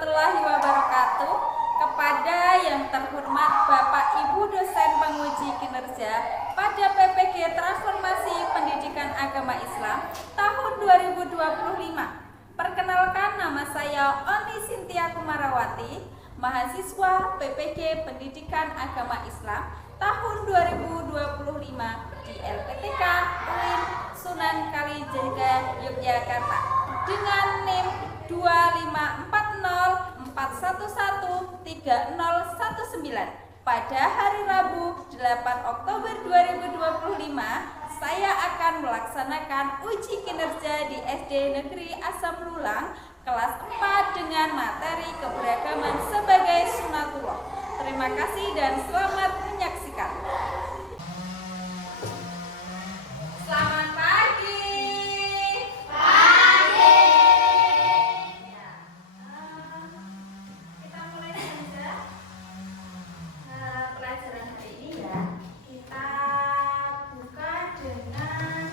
warahmatullahi wabarakatuh. Kepada yang terhormat Bapak Ibu dosen penguji kinerja pada PPG Transformasi Pendidikan Agama Islam tahun 2025. Perkenalkan, nama saya Oni Sintia Kumarawati, mahasiswa PPG Pendidikan Agama Islam tahun 2025 di LPTK UIN Sunan Kalijaga, Yogyakarta dengan NIM 2540411319. Pada hari Rabu 8 Oktober 2025 saya akan melaksanakan uji kinerja di SD Negeri Asam Lulang kelas 4 dengan materi keberagaman sebagai sunatullah. Terima kasih dan selamat menyaksikan. Selamat pagi. Kita mulai saja pelajaran hari ini ya. Kita buka dengan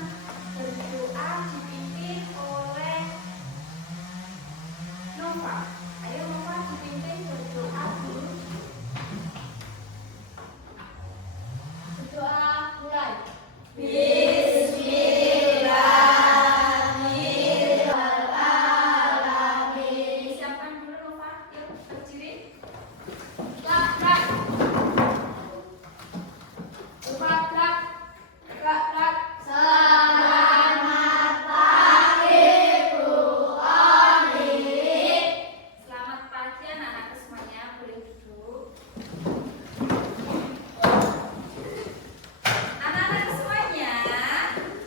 berdoa dipimpin oleh Nova. Ayo Nova dipimpin berdoa dulu. Berdoa mulai. Bismillahirrahmanirrahim. Siapkan dulu Nova. Yuk berdiri. Gerak. Gerak. Selamat pagi Bu Oni. Selamat pagi anak-anak semuanya, boleh duduk. Anak-anak semuanya,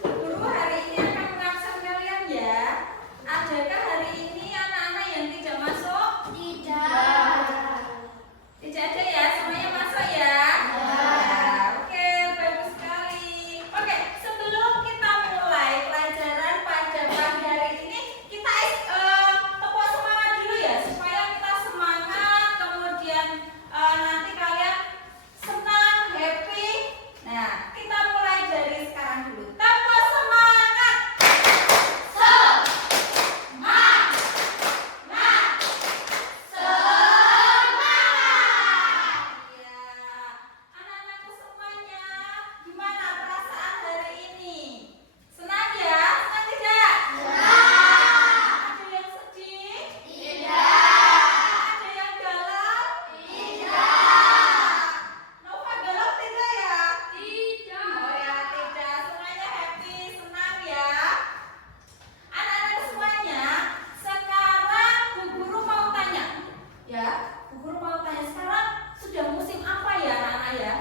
guru hari ini akan mengabsen kalian ya. Adakah hari ini anak-anak yang tidak masuk? Tidak. Tidak ada ya, semuanya masuk ya? Oke, bagus sekali. Oke, sebelum kita mulai pelajaran pada pagi hari ini, kita tepuk semangat dulu ya, supaya kita semangat, kemudian nanti kalian senang, happy. Nah, kita mulai dari sekarang dulu. Tepuk semangat. Ya, anak-anakku semuanya, gimana perasaan hari ini? Senang ya? Senang tidak? Ada yang sedih? Ada yang galau? Nova galau tidak ya? Oh ya, tidak. Semuanya happy, senang ya? Anak-anak semuanya, sekarang Bu Guru mau tanya. Ya, Bu Guru mau tanya, sekarang sudah musim apa ya anak-anak ya?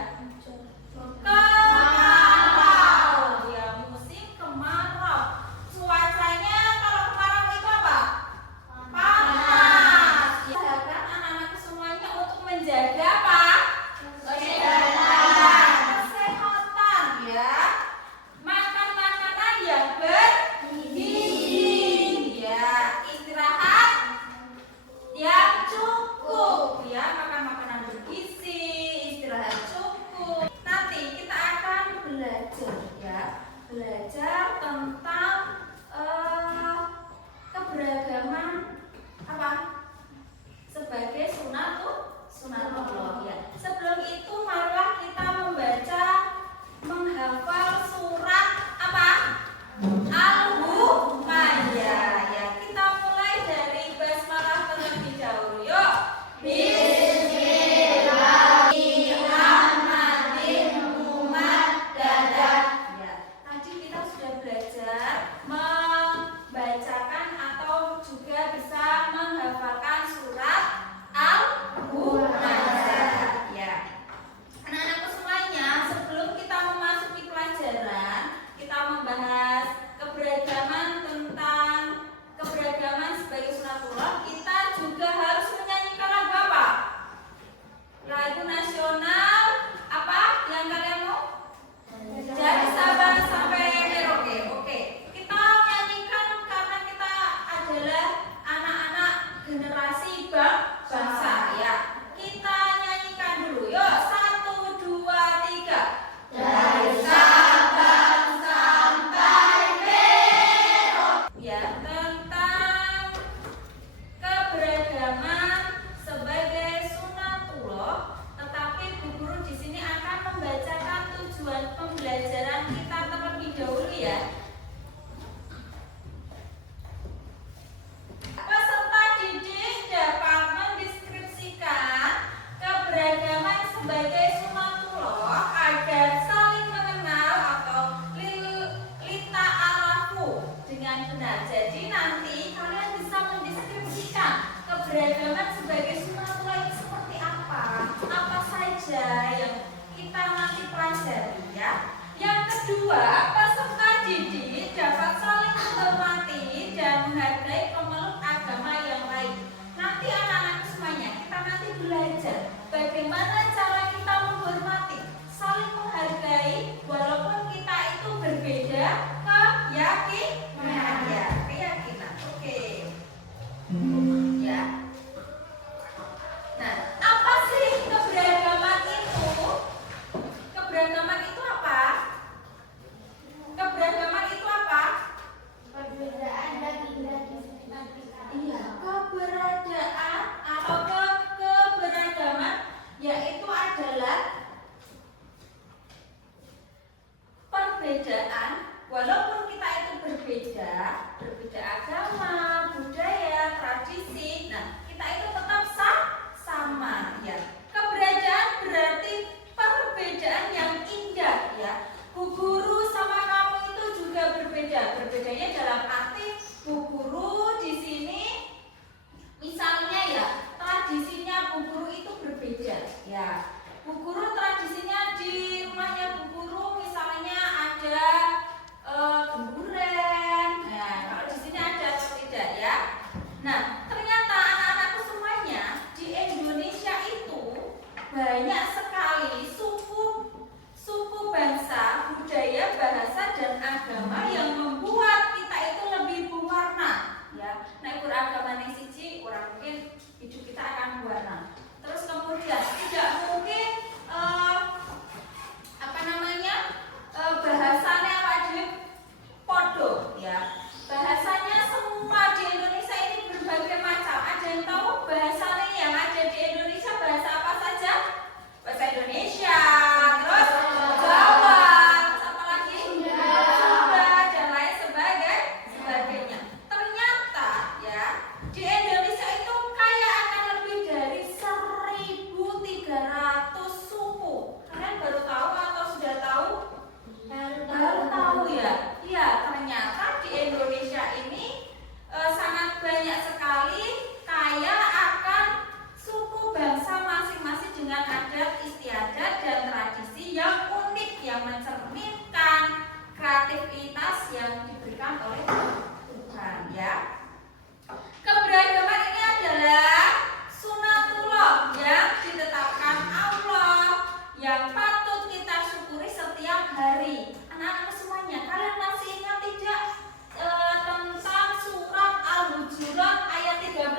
Kemarau. Ya, musim kemarau. Cuacanya kalau kemarau itu apa? Panas. Ya, silakan anak-anak semuanya untuk menjaga apa? Kesehatan ya. Makan makanan yang bergizi ya. Istirahat yang cukup ya, makan makanan bergizi, istirahat cukup. Nanti kita akan belajar ya, belajar tentang keberagaman apa sebagai sunatullah ya. Sebelum itu marilah kita membaca, menghafal surat apa? Al-Humayyah ya. Kita mulai dari basmalah terlebih dahulu. Yuk. Bismillahirrahmanirrahim. Mumaddadah. Ya, tadi kita sudah belajar membacakan atau juga bisa menghafalkan surat Al-Humayyah ya. Anak-anakku semuanya, sebelum kita memasuki pelajaran, kita membahas keberagaman sebagai sunatullah. Kita juga harus menyanyikan lagu apa? Lagu nasional apa yang kalian mau? Dari Sabang sampai Merauke. Oke, kita nyanyikan karena kita adalah anak-anak generasi keberagaman sebagai sunatullah itu seperti apa? Apa saja yang kita nanti pelajari ya? Yang kedua, peserta didik dapat saling menghormati dan menghargai pemeluk agama yang lain. Nanti anak-anak semuanya kita nanti belajar bagaimana cara kita menghormati, saling menghargai walaupun kita itu berbeda keyakinan ya, keyakinan. Oke. Ya. Nah, apa sih keberagaman itu? Keberagaman itu apa? Keberagaman itu apa? Perbedaan dan indah di sekitar kita. Iya, keberadaan atau keberagaman yaitu adalah perbedaan walaupun kita itu berbeda agama, budaya, tradisi. Nah, kita itu tetap sama ya. Keberadaan berarti perbedaan yang indah ya. Bu guru sama kamu itu juga berbeda. Berbedanya dalam arti bu guru di sini misalnya ya, tradisinya bu guru itu berbeda ya. Bu guru tradisinya di rumahnya bu guru misalnya ada gemburan. Nah, kalau di sini ada atau tidak ya? Nah, ternyata anak-anakku semuanya di Indonesia itu banyak sekali suku bangsa, budaya, bahasa dan agama yang membuat kita itu lebih berwarna ya. Nah, beragama nih siji, orang mungkin hidup kita akan berwarna. Terus kemudian tidak mungkin bahasanya wajib podo ya. Bahasanya semua di Indonesia ini berbagai macam. Ada yang tahu bahasanya yang ada di Indonesia bahasa apa saja? Bahasa Indonesia, terus Jawa, terus apa lagi? Sunda dan lain sebagainya. Ternyata ya di Indonesia itu kaya akan lebih dari 1.300 suku. Kalian baru tahu atau sudah tahu? Baru tahu ya. Ya, ternyata di Indonesia ini sangat banyak sekali kaya akan suku bangsa masing-masing dengan adat istiadat dan tradisi yang unik yang mencerminkan kreativitas yang diberikan oleh Tuhan ya. Keberagaman ini adalah sunatullah yang ditetapkan Allah yang patut kita syukuri setiap hari. Anak-anak semuanya, kalian masih ingat tidak tentang surat Al-Hujurat ayat 13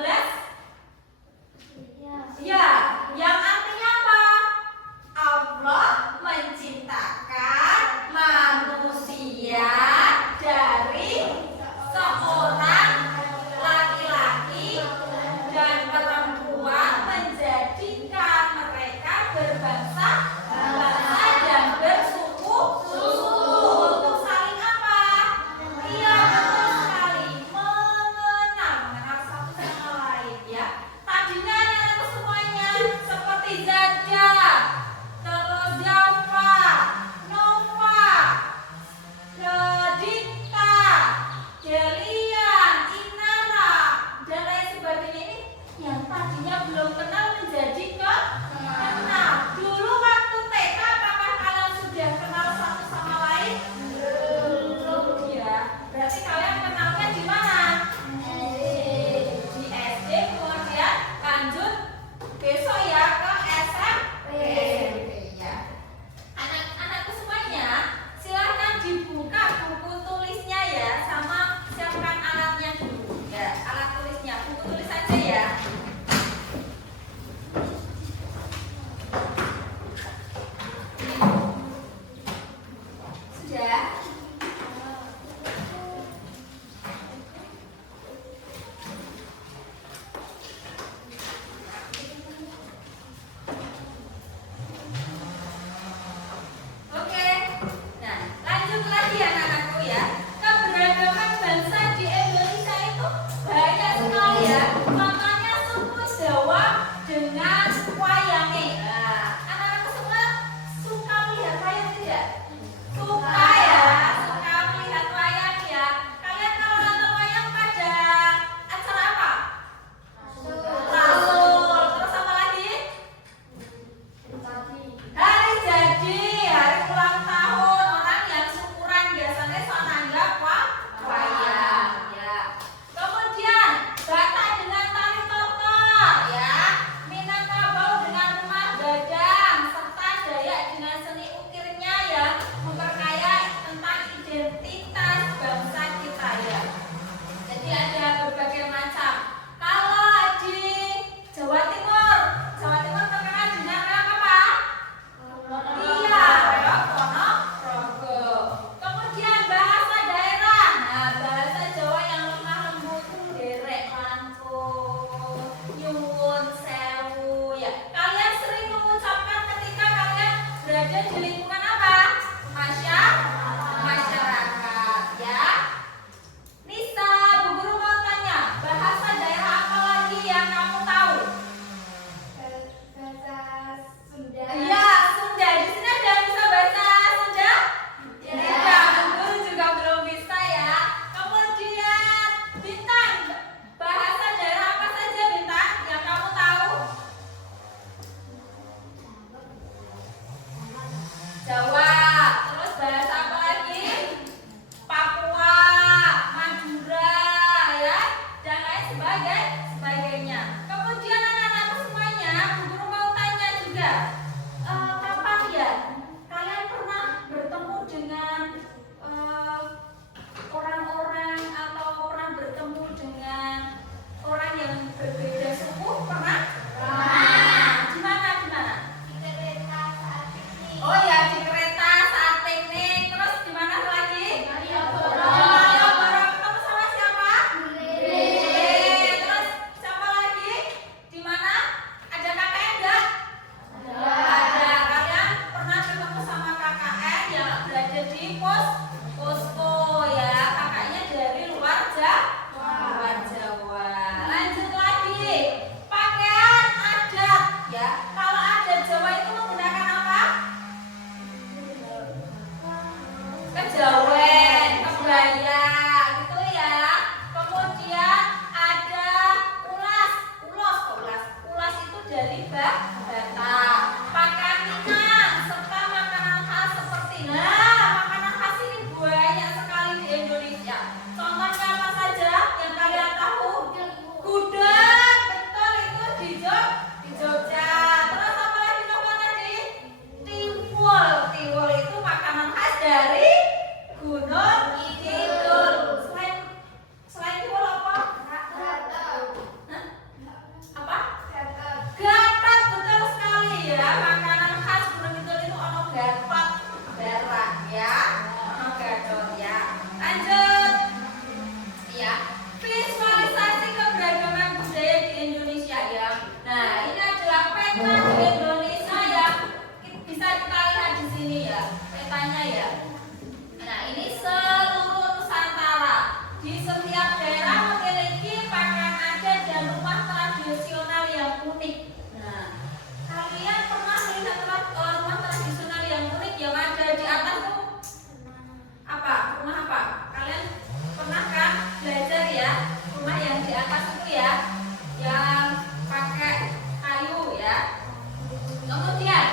sebagainya. Kemudian anak-anakku semuanya, Bu Guru mau tanya juga, kapan ya kalian pernah bertemu dengan orang-orang atau pernah bertemu dengan orang yang berbeda suku? Pernah? Di mana? Oh ya, di kereta saat piknik. Terus di mana lagi? Malioboro. Ketemu sama siapa? Terus siapa lagi? Di mana? Ada KKN enggak? Ada. Kalian pernah ketemu sama KKN yang berada di posko ya? KKN-nya dari luar Jawa. Lanjut lagi. Pakaian adat ya. Kalau adat Jawa itu menggunakan apa? Kejawen, kebaya gitu ya. Kemudian ada ulas itu dari bata. Pakaian Minang serta makanan khas seperti makanan khas ini banyak sekali di Indonesia. Contohnya apa saja yang kalian tahu? Gudeg, betul itu di Jogja. Terus apa lagi tadi? Tiwul itu makanan khas dari Gunung Kidul. Selain tiwul apa? Apa? Gatot, betul sekali ya. Makanan khas Gunung Kidul itu ono gatot, berak ya. Ono gatot ya. Lanjut. Ya. Visualisasi keberagaman budaya di Indonesia ya. Nah, ini adalah peta di Indonesia yang bisa kita lihat di sini ya. Petanya ya. Nah, ini seluruh Nusantara. Di setiap daerah memiliki pakaian adat dan rumah tradisional yang unik. Nah, kalian pernah melihat rumah tradisional yang unik yang ada di atas tuh? Apa? Rumah apa? Kalian pernah kan belajar ya? Rumah yang di atas itu ya, yang pakai kayu ya. Kemudian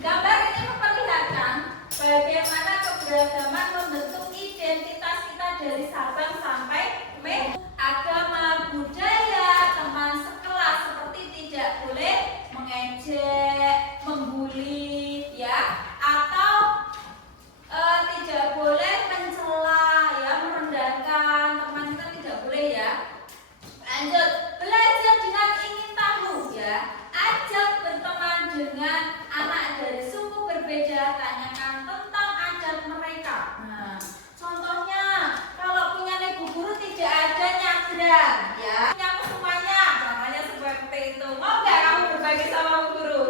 gambar ini memperlihatkan bagaimana keberagaman membentuk identitas kita dari Sabang sampai Merauke. Agama, budaya, teman sekelas seperti tidak boleh mengejek, membuli ya, atau tidak boleh mencela ya, merendahkan teman kita, tidak boleh ya. Lanjut, belajar dengan ingin tahu ya. Ajak berteman dengan anak dari suku berbeda, tanyakan tentang adat mereka. Nah, contohnya kalau punya ibu guru tidak ada nyabrang ya. Punya semuanya, namanya seperti itu. Mau nggak kamu berbagi sama bu guru?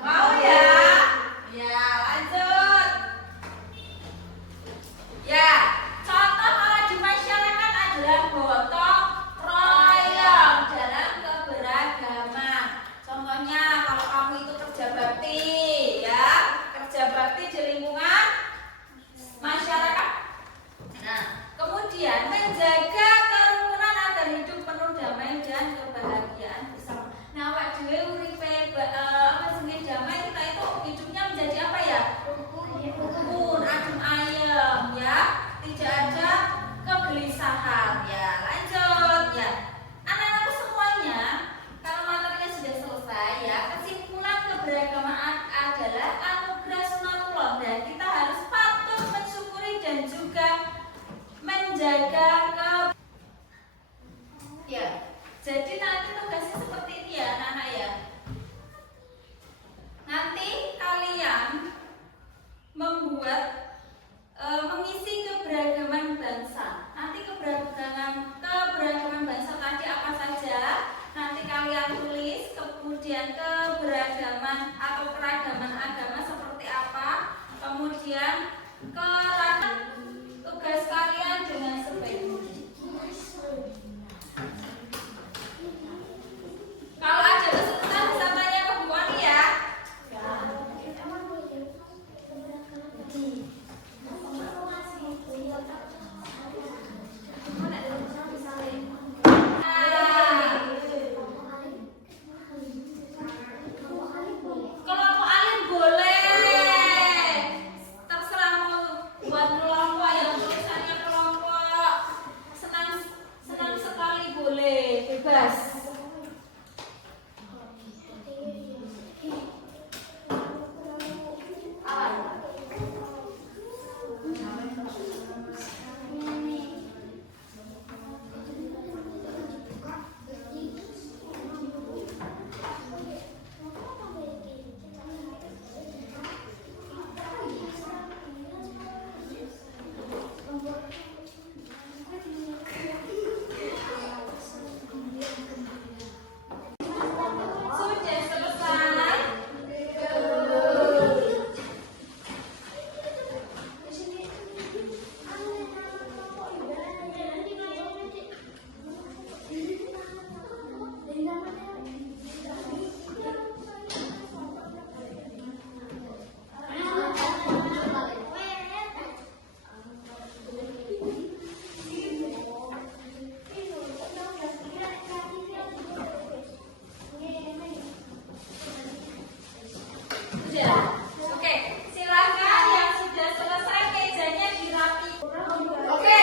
Mau ya? Ya, lanjut. Ya, contoh kalau di masyarakat adalah gotong royong dalam keberagaman. Contohnya kalau kamu itu kerja bakti ya, kerja bakti di lingkungan masyarakat. Nah, kemudian menjaga kerukunan agar hidup penuh damai dan kebahagiaan bersama. Nah, awak dhewe uripe jenenge damai, kita itu hidupnya menjadi apa ya? Rukun, adem ayem ya, tidak ada kegelisahan ya. Lanjut ya. Anak-anakku semuanya, kalau materinya sudah selesai ya, kesimpulan keberagaman adalah anugerah sunatullah dan kita harus patut mensyukuri dan juga menjaga ya. Jadi nanti tugasnya seperti ini ya anak-anak ya. Nanti kalian membuat mengisi keberagaman bangsa. Nanti keberagaman bangsa tadi apa saja? Nanti kalian tulis. Kemudian keberagaman atau keragaman agama seperti apa? Kemudian tugas kalian dengan sebaik mungkin. Kalau ada kesulitan bisa tanya ke Bu Ani ya. Bebas. Sudah selesai. Sudah. Oke, silakan yang sudah selesai mejanya dirapi. Oke.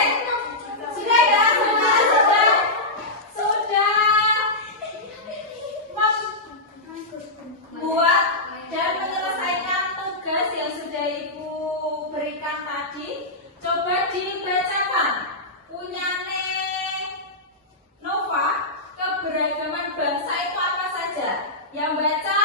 Sudah ya, sudah. Membuat dan menyelesaikan tugas yang sudah Ibu berikan tadi. Coba dibacakan. Punyane Nova, keberagaman bangsa itu apa saja? Yang baca